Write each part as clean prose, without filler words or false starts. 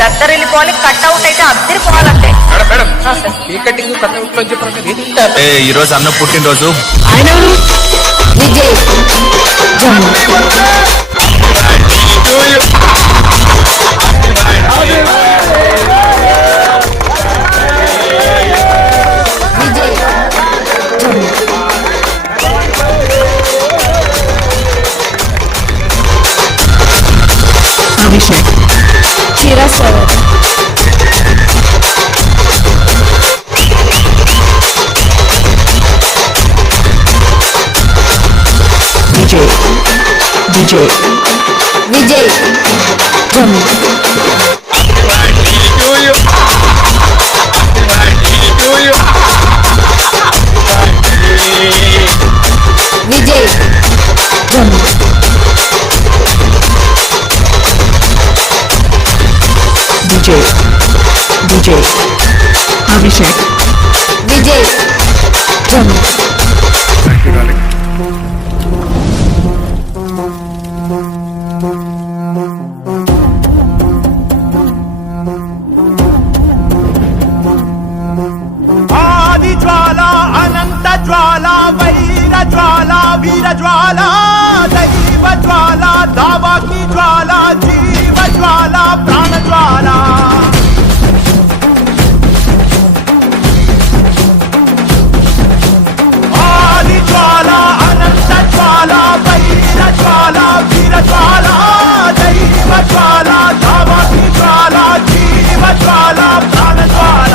దద్దరిల్లిపోవాలి, cutout అయితే అద్దరిపోవాలంటే. ఈ రోజు అన్న పుట్టినరోజు. ఆయన విజయ్ అభిషేక్ చిరసర్ విజయ్ విజయ్ విజయ్ జమ్ము విజయ్ జమ్ము విజయ్ విజయ్ అభిషేక్ విజయ్ జమ్ము ఆది జ్వాల అనంత జ్వాల వైర జ్వాల వీర జ్వాల దైవ జ్వాల దావాగ్ని జ్వాల జీవ జ్వాల ప్రాణ జ్వాల ఆది జ్వాల అనంత జ్వాల వైర జ్వాల వీర జ్వాల దైవ జ్వాల దావాగ్ని జ్వాల జీవ జ్వాల ప్రాణ జ్వాల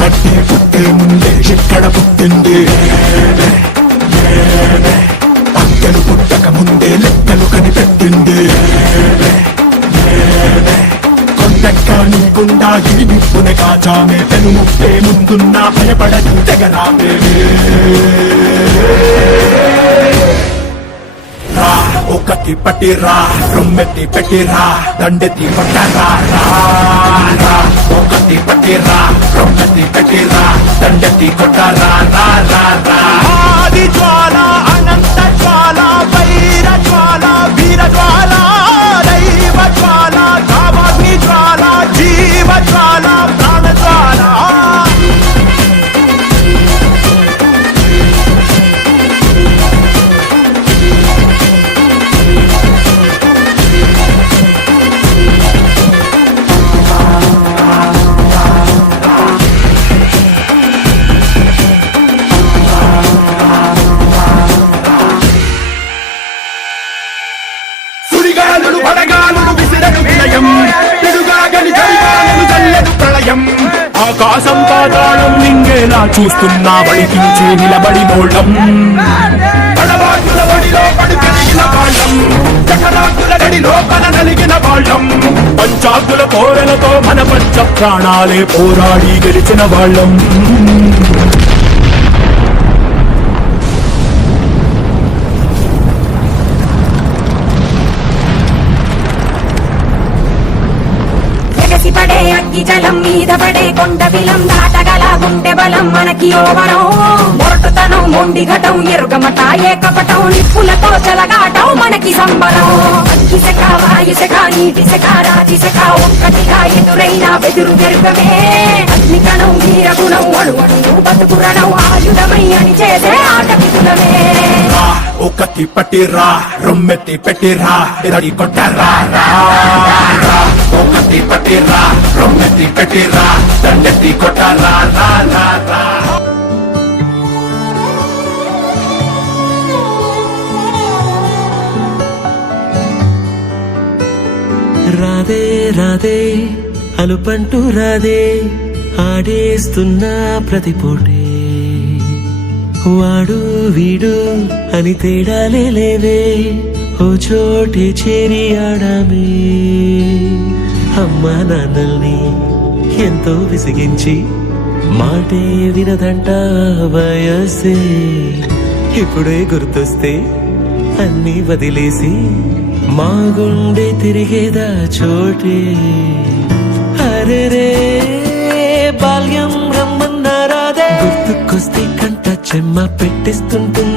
మట్టి పుట్టే ముందే ఇక్కడ పుట్టింది అంకెలు పుట్టక ముందే లెక్కలు కనిపెట్టింది కొండెక్కనికుండా ఈ నిప్పుని కాచామే పెను ముప్పే ముందున్నా భయపడదు తెగరామే రా ఒకటి పట్టిరా రొమ్మెత్తి పెట్టిరా దండెత్తి కొట్టరా రా ఒకటి పట్టిరా రొమ్మెత్తి పెట్టిరా దండెత్తి కొట్టరా రా ఆది జ్వాల అనంత జ్వాల వైర జ్వాల వీర జ్వాల దైవ జ్వాల దావాగ్ని జ్వాల జీవ జ్వాల ప్రాణ జ్వాల సుడిగాలులు పడగాలులు విసిరను విలయం పిడుగాగని జడిగాలులు చల్లెను ప్రళయం ఆకాశం పాతాళం నింగేలా చూస్తున్నా వడికించి నిలబడి మోళం పడవాకుల ఒడిలో పడు పెరిగిన వాళ్ళం చకరాకుల గడి లోపల నలిగిన వాళ్ళం పంచాగ్నుల కోరలతో మన పంచ ప్రాణాలే పోరాడి గెలిచిన వాళ్ళం ఎగసిపడే అగ్గి జలం మీద పడే కొండ విలం దాటగల గుండె బలం మనకి ఓవరం మొరటుతనం మొండి ఘటం ఎరుగమట ఏకపటం నిప్పులతో చెలగాటం మనకి సంబరం అగ్గి శక వాయు శక నీటి శక రాతి శక ఒక్కటిగా ఎదురైన బెదురు గర్భమే అగ్ని కణం వీర గుణం అణువణు బతుకురణం ఆయుధమై అని చేసే ఆట విధులమే ఒకటి పట్టిరా రొమ్మెత్తి పెట్టిరా ఇరడి కొట్టరా ఒకటి పట్టిరా రొమ్మెత్తి పెట్టిరా దండెత్తి కొట్టరా రాదే రాదే అలుపంటూ రాదే ఆడేస్తున్నా ప్రతి పూటే వాడు వీడు అని తేడాలే లేవే ఓ చోటే చేరి ఆడామే అమ్మా నాన్నల్ని ఎంతో విసిగించి మాటే వినదంట వయసే ఇప్పుడే గుర్తొస్తే అన్నీ వదిలేసి మా గుండె తిరిగేదా చోటే అరెరే బాల్యం రమ్మ కుస్తీ కంట చెమ్మ పెట్టిస్తుంటుంది